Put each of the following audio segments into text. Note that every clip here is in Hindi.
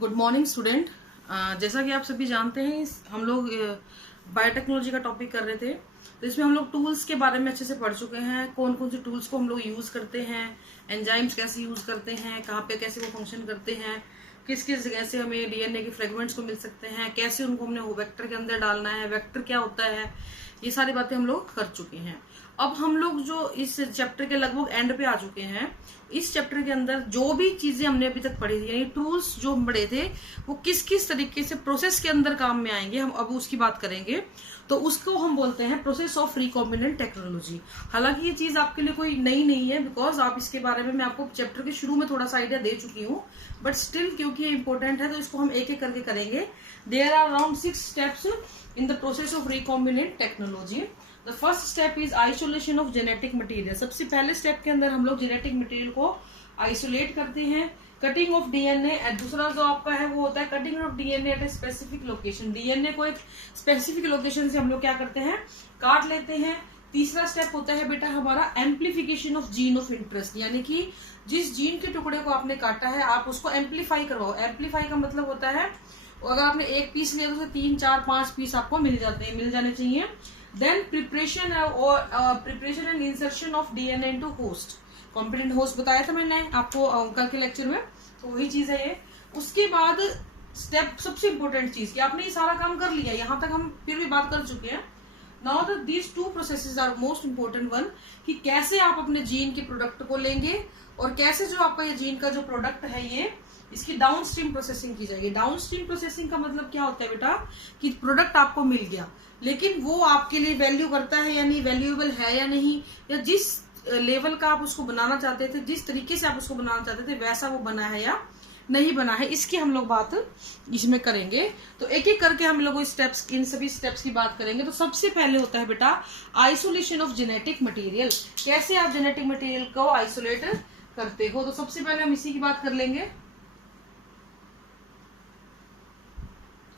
Good morning student. जैसा कि आप सभी जानते हैं हम लोग बायोटेक्नोलॉजी का टॉपिक कर रहे थे। तो इसमें हम लोग टूल्स के बारे में अच्छे से पढ़ चुके हैं, कौन कौन से टूल्स को हम लोग यूज करते हैं, एंजाइम्स कैसे यूज करते हैं, कहाँ पे कैसे वो फंक्शन करते हैं, किस किस जगह से हमें डीएनए के फ्रेगमेंट्स को मिल सकते हैं, कैसे उनको हमने वेक्टर के अंदर डालना है, वेक्टर क्या होता है, ये सारी बातें हम लोग कर चुके हैं। अब हम लोग जो इस चैप्टर के लगभग एंड पे आ चुके हैं। इस चैप्टर के अंदर जो भी चीजें हमने अभी तक पढ़ी थी, यानी टूल्स जो हम पढ़े थे, वो किस किस तरीके से प्रोसेस के अंदर काम में आएंगे, हम अब उसकी बात करेंगे। तो उसको हम बोलते हैं प्रोसेस ऑफ रिकॉम्बिनेंट टेक्नोलॉजी। हालांकि ये चीज आपके लिए कोई नई नहीं है, बिकॉज आप इसके बारे में मैं आपको चैप्टर के शुरू में थोड़ा सा आइडिया दे चुकी हूँ, बट स्टिल क्योंकि ये इंपॉर्टेंट है तो इसको हम एक एक करके करेंगे। There are around 6 steps in the process of recombinant technology. The first step is isolation of genetic material. सबसे पहले स्टेप के अंदर हम लोग जेनेटिक मटेरियल को आइसोलेट करते हैं। कटिंग ऑफ डीएनए, दूसरा जो आपका है वो होता है cutting of DNA at a specific location. DNA को एक स्पेसिफिक लोकेशन से हम लोग क्या करते हैं, काट लेते हैं। तीसरा स्टेप होता है बेटा हमारा amplification of gene of interest, यानी कि जिस जीन के टुकड़े को आपने काटा है आप उसको एम्प्लीफाई करवाओ। एम्प्लीफाई का मतलब होता है अगर आपने एक पीस लिया तो उसे 3, 4, 5 पीस आपको मिल जाने चाहिए। Then preparation and insertion of DNA into host. Competent host बताया था मैंने आपको कल के लेक्चर में, तो वही चीज है ये। उसके बाद स्टेप सबसे इंपॉर्टेंट चीज कि आपने ये सारा काम कर लिया, यहां तक हम फिर भी बात कर चुके हैं। Now the these 2 processes are most important one, कि कैसे आप अपने जीन के प्रोडक्ट को लेंगे और कैसे जो आपका ये जीन का जो प्रोडक्ट है ये इसकी डाउन स्ट्रीम प्रोसेसिंग की जाएगी। डाउन स्ट्रीम प्रोसेसिंग का मतलब क्या होता है बेटा, कि प्रोडक्ट आपको मिल गया लेकिन वो आपके लिए वैल्यू करता है या नहीं, वैल्यूएबल है या नहीं, या जिस लेवल का आप उसको बनाना चाहते थे, जिस तरीके से आप उसको बनाना चाहते थे वैसा वो बना है या नहीं बना है, इसकी हम लोग बात इसमें करेंगे। तो एक एक करके हम लोग इन सभी स्टेप्स की बात करेंगे। तो सबसे पहले होता है बेटा आइसोलेशन ऑफ जेनेटिक मटेरियल। कैसे आप जेनेटिक मटेरियल को आइसोलेट करते हो, तो सबसे पहले हम इसी की बात कर लेंगे।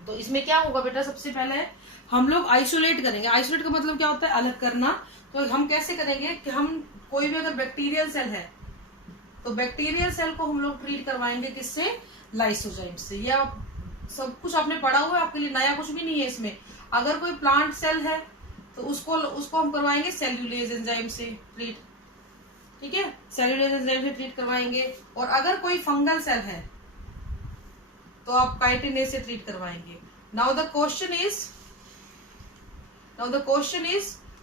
तो इसमें क्या होगा बेटा, सबसे पहले हम लोग आइसोलेट करेंगे। आइसोलेट का मतलब क्या होता है, अलग करना। तो हम कैसे करेंगे कि हम कोई भी अगर बैक्टीरियल सेल है तो बैक्टीरियल सेल को हम लोग ट्रीट करवाएंगे किससे, लाइसोजाइम से। या सब कुछ आपने पढ़ा हुआ है, आपके लिए नया कुछ भी नहीं है इसमें। अगर कोई प्लांट सेल है तो उसको हम करवाएंगे सेल्यूलेज एंजाइम से ट्रीट, ठीक है, सेल्यूलेज एंजाइम से ट्रीट करवाएंगे। और अगर कोई फंगल सेल है तो आप काइटिनेज से ट्रीट करवाएंगे। नाउ द क्वेश्चन इज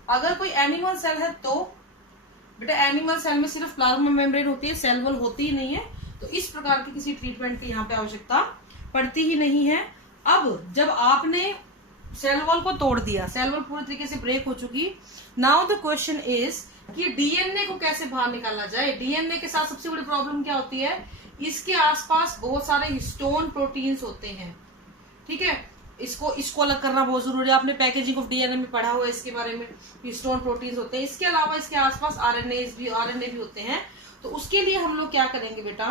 अगर कोई एनिमल सेल है तो बेटा एनिमल सेल में सिर्फ प्लाज्मा मेम्ब्रेन होती है, सेल वॉल होती ही नहीं है, तो इस प्रकार की किसी ट्रीटमेंट की यहाँ पे आवश्यकता पड़ती ही नहीं है। अब जब आपने सेल वॉल को तोड़ दिया, सेल वॉल पूरी तरीके से ब्रेक हो चुकी, नाउ द क्वेश्चन इज कि डीएनए को कैसे बाहर निकाला जाए। डीएनए के साथ सबसे बड़ी प्रॉब्लम क्या होती है, इसके आसपास बहुत सारे हिस्टोन प्रोटीन्स होते हैं, ठीक है। इसको अलग करना बहुत जरूरी है, आपने पैकेजिंग ऑफ डीएनए में पढ़ा हुआ है इसके बारे में, हिस्टोन प्रोटीन्स होते हैं। इसके अलावा इसके आसपास आरएनए भी होते हैं। तो उसके लिए हम लोग क्या करेंगे बेटा,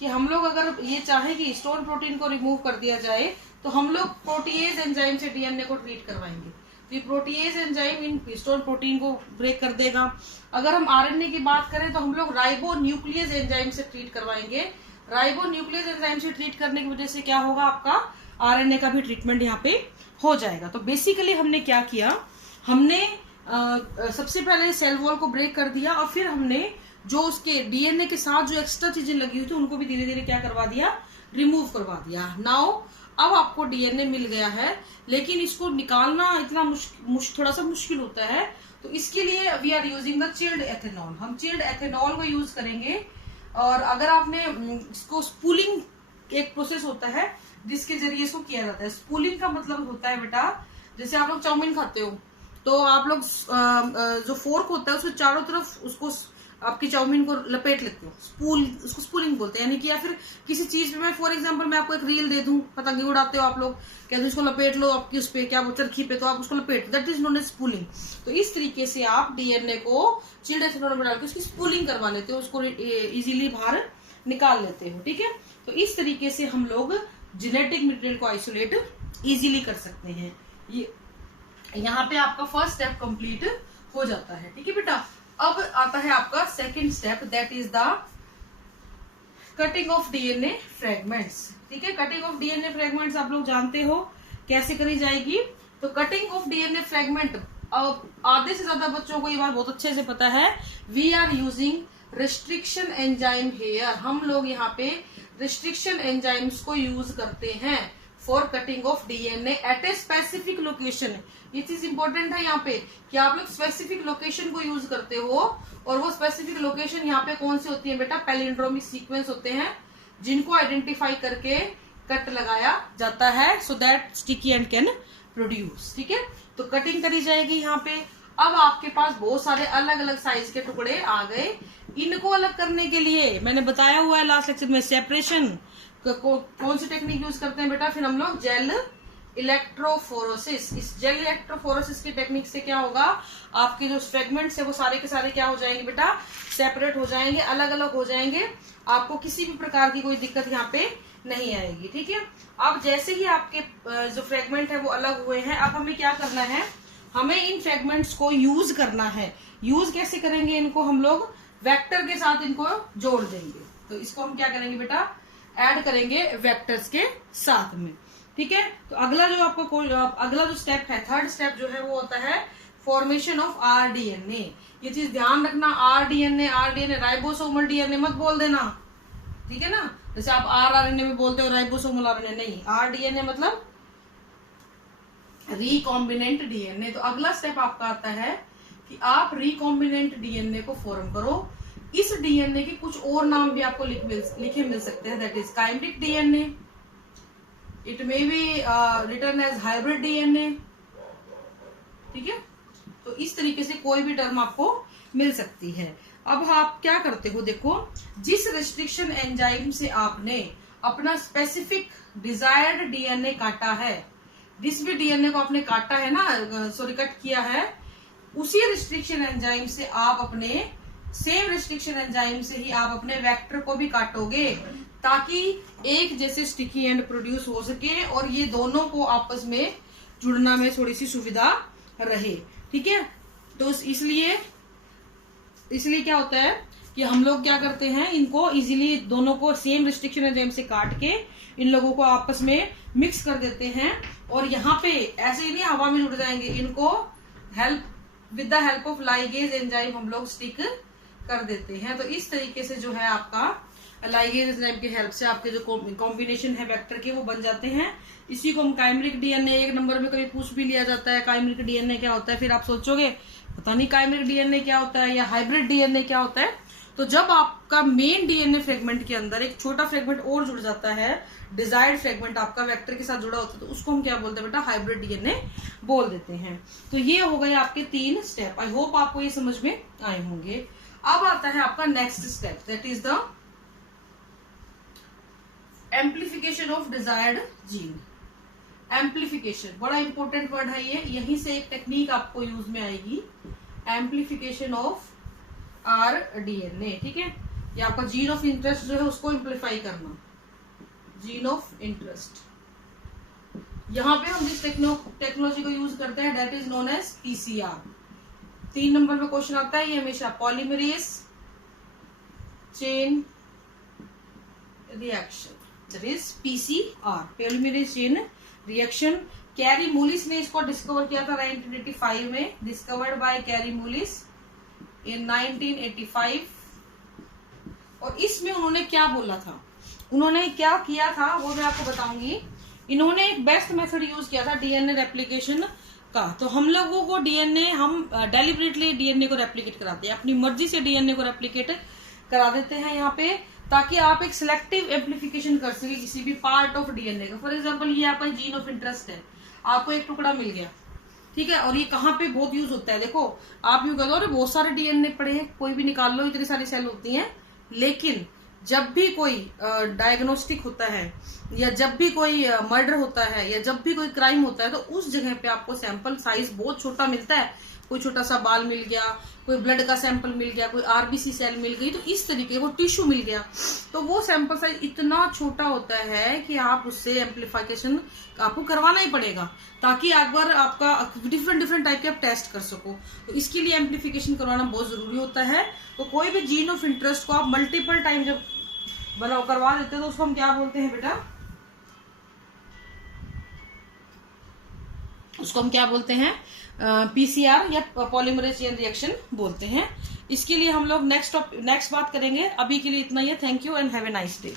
कि हम लोग अगर ये चाहे कि हिस्टोन प्रोटीन को रिमूव कर दिया जाए तो हम लोग प्रोटीएज एंजाइम से डीएनए को ट्रीट करवाएंगे। तो ये प्रोटीएज एंजाइम इन हिस्टोन प्रोटीन को ब्रेक कर देगा। अगर हम आरएनए की बात करें तो हम लोग राइबो न्यूक्लियस एंजाइम से ट्रीट करवाएंगे। राइबो न्यूक्लियस एंजाइम से ट्रीट करने की वजह से क्या होगा, आपका आरएनए का भी ट्रीटमेंट यहाँ पे हो जाएगा। तो बेसिकली हमने क्या किया, हमने सबसे पहले सेल वॉल को ब्रेक कर दिया और फिर हमने जो उसके डीएनए के साथ जो एक्स्ट्रा चीजें लगी हुई थी उनको भी धीरे धीरे क्या करवा दिया, रिमूव करवा दिया। नाउ अब आपको डीएनए मिल गया है, लेकिन इसको निकालना इतना थोड़ा सा मुश्किल होता है। तो इसके लिए we are using the chilled ethanol. हम चिल्ड एथेनॉल को यूज करेंगे। और अगर आपने इसको स्पूलिंग एक प्रोसेस होता है जिसके जरिए इसको किया जाता है। स्पूलिंग का मतलब होता है बेटा, जैसे आप लोग चाउमीन खाते हो तो आप लोग जो फोर्क होता है उसके चारों तरफ उसको आपकी चाउमीन को लपेट लेते हो, उसको स्पूलिंग बोलते हैं। यानी कि या फिर किसी चीज पे मैं फॉर एग्जांपल मैं आपको एक रील दे दूं, पतंगे उड़ाते हो आप लोग, कहते हो इसको लपेट लो आपकी उस पे क्या वो चरखी पे, तो आप उसको लपेट, that is known as spooling. तो इस तरीके से आप डीएनए को चिल्ड एथेनॉल में डाल के उसकी स्पूलिंग करवा लेते हो, उसको इजीली बाहर निकाल लेते हो, ठीक है। तो इस तरीके से हम लोग जेनेटिक मटेरियल को आइसोलेट इजीली कर सकते हैं। ये यहाँ पे आपका फर्स्ट स्टेप कंप्लीट हो जाता है, ठीक है बेटा। अब आता है आपका second step, that is the cutting of DNA fragments. ठीक है, कटिंग ऑफ डीएनए फ्रेगमेंट्स आप लोग जानते हो कैसे करी जाएगी। तो कटिंग ऑफ डीएनए फ्रेगमेंट, आधे से ज्यादा बच्चों को ये बात बहुत अच्छे से पता है। We are using restriction enzyme here, हम लोग यहाँ पे रिस्ट्रिक्शन एंजाइम्स को यूज करते हैं for cutting of DNA at a specific location. ये चीज इंपॉर्टेंट है यहाँ पे कि आप लोग स्पेसिफिक लोकेशन को यूज करते हो, और वो स्पेसिफिक लोकेशन यहाँ पे कौन सी होती है बेटा, पैलिंड्रोमिक सीक्वेंस होते हैं जिनको आइडेंटिफाई करके कट लगाया जाता है so that sticky and can produce. ठीक है, तो कटिंग करी जाएगी यहाँ पे। अब आपके पास बहुत सारे अलग अलग साइज के टुकड़े आ गए। इनको अलग करने के लिए मैंने बताया हुआ है लास्ट लेक्चर में सेपरेशन, कौन सी टेक्निक यूज करते हैं बेटा, फिर हम लोग जेल इलेक्ट्रोफोरोसिस। इस जेल इलेक्ट्रोफोरोसिस की टेक्निक से क्या होगा, आपके जो फ्रेगमेंट्स है वो सारे के सारे क्या हो जाएंगे बेटा, सेपरेट हो जाएंगे, अलग अलग हो जाएंगे। आपको किसी भी प्रकार की कोई दिक्कत यहाँ पे नहीं आएगी। ठीक है, अब जैसे ही आपके जो फ्रेगमेंट है वो अलग हुए हैं, अब हमें क्या करना है, हमें इन फ्रेगमेंट्स को यूज करना है। यूज कैसे करेंगे, इनको हम लोग वेक्टर के साथ इनको जोड़ देंगे। तो इसको हम क्या करेंगे बेटा, ऐड करेंगे वेक्टर्स के साथ में। ठीक है, तो अगला जो आपको अगला जो स्टेप है, थर्ड स्टेप जो है वो होता है फॉर्मेशन ऑफ आरडीएनए। ये चीज ध्यान रखना, आरडीएनए राइबोसोमल डीएनए मत बोल देना। ठीक है ना, जैसे आप आरआरएनए में बोलते हो राइबोसोमल आरएनए, नहीं, आरडीएनए मतलब रिकॉम्बिनेंट डीएनए। तो अगला स्टेप आपका आता है कि आप रिकॉम्बिनेंट डीएनए को फॉर्म करो। इस डीएनए के कुछ और नाम भी आपको लिखे मिल सकते हैं, that is chimeric DNA, it may be written as hybrid DNA. ठीक है, तो इस तरीके से कोई भी टर्म आपको मिल सकती है। अब आप क्या करते हो, देखो, जिस रिस्ट्रिक्शन एंजाइम से आपने अपना स्पेसिफिक डिजायर्ड डीएनए काटा है, जिस भी डीएनए को आपने काटा है ना, सॉरी कट किया है, उसी रिस्ट्रिक्शन एंजाइम से आप अपने सेम रिस्ट्रिक्शन एंजाइम से ही आप अपने वेक्टर को भी काटोगे, ताकि एक जैसे स्टिकी एंड प्रोड्यूस हो सके और ये दोनों को आपस में जुड़ना में थोड़ी सी सुविधा रहे। ठीक है, तो इसलिए क्या होता है कि हम लोग क्या करते हैं, इनको इजीली दोनों को सेम रिस्ट्रिक्शन एंजाइम से काट के इन लोगों को आपस में मिक्स कर देते हैं, और यहाँ पे ऐसे ही नहीं हवा में जुड़ जाएंगे, इनको with the help of ligase enzyme हम लोग स्टिक कर देते हैं। तो इस तरीके से जो है आपका लाइगेज एंजाइम की हेल्प से आपके जो कॉम्बिनेशन है वेक्टर के वो बन जाते हैं। इसी को हम काइमेरिक डीएनए, एक नंबर में कभी पूछ भी लिया जाता है काइमेरिक डीएनए क्या होता है, फिर आप सोचोगे पता नहीं काइमेरिक डीएनए क्या होता है या हाइब्रिड डीएनए क्या होता है। तो जब आपका मेन डीएनए फ्रेगमेंट के अंदर एक छोटा फ्रेगमेंट और जुड़ जाता है, डिजायर्ड फ्रेगमेंट आपका वेक्टर के साथ जुड़ा होता है, तो उसको हम क्या बोलते हैं बेटा, हाइब्रिड डीएनए बोल देते हैं। तो ये हो गए आपके 3 स्टेप। आई होप आपको ये समझ में आए होंगे। अब आता है आपका next step, that is the amplification of desired gene. Amplification बड़ा इंपॉर्टेंट वर्ड है ये, यहीं से एक टेक्निक आपको यूज में आएगी, एम्प्लीफिकेशन ऑफ आरडीएनए। ठीक है, ये आपका जीन ऑफ इंटरेस्ट जो है उसको एम्प्लीफाई करना, जीन ऑफ इंटरेस्ट। यहां पे हम जिस टेक्नोलॉजी को यूज करते हैं that is known as PCR. 3 number में क्वेश्चन आता है ये हमेशा, polymerase chain reaction, that is PCR, polymerase chain reaction. Kary Mullis ने इसको डिस्कवर किया था 1985 में, discovered by Kary Mullis in 1985। और इसमें उन्होंने क्या बोला था, उन्होंने क्या किया था वो मैं आपको बताऊंगी। इन्होंने एक बेस्ट मेथड यूज किया था डीएनए रेप्लिकेशन का। तो हम लोगों को डीएनए, हम डेलिबरेटली डीएनए को रेप्लिकेट कराते हैं, अपनी मर्जी से डीएनए को रेप्लिकेट करा देते हैं यहाँ पे, ताकि आप एक सिलेक्टिव एम्प्लीफिकेशन कर सके किसी भी पार्ट ऑफ डीएनए का। फॉर एग्जांपल ये आपका जीन ऑफ इंटरेस्ट है, आपको एक टुकड़ा मिल गया, ठीक है, और ये कहाँ पे बहुत यूज होता है, देखो आप यूं कह दो अरे बहुत सारे डीएनए पड़े हैं, कोई भी निकाल लो, इतनी सारी सेल होती हैं। लेकिन जब भी कोई डायग्नोस्टिक होता है या जब भी कोई मर्डर होता है या जब भी कोई क्राइम होता है, तो उस जगह पे आपको सैंपल साइज बहुत छोटा मिलता है। कोई छोटा सा बाल मिल गया, कोई ब्लड का सैंपल मिल गया, कोई आरबीसी सेल मिल गई, तो इस तरीके को टिश्यू मिल गया, तो वो सैंपल साइज इतना छोटा होता है कि आप उससे एम्प्लीफिकेशन आपको करवाना ही पड़ेगा, ताकि एक बार आपका डिफरेंट टाइप के आप टेस्ट कर सको। तो इसके लिए एम्प्लीफिकेशन करवाना बहुत जरूरी होता है। तो कोई भी जीन ऑफ इंटरेस्ट को आप मल्टीपल टाइम जब बना करवा देते हैं तो उसको हम क्या बोलते हैं बेटा, उसको हम क्या बोलते हैं, पीसीआर या पॉलीमरेज चेन रिएक्शन बोलते हैं। इसके लिए हम लोग नेक्स्ट बात करेंगे। अभी के लिए इतना ही है। Thank you and have a nice day.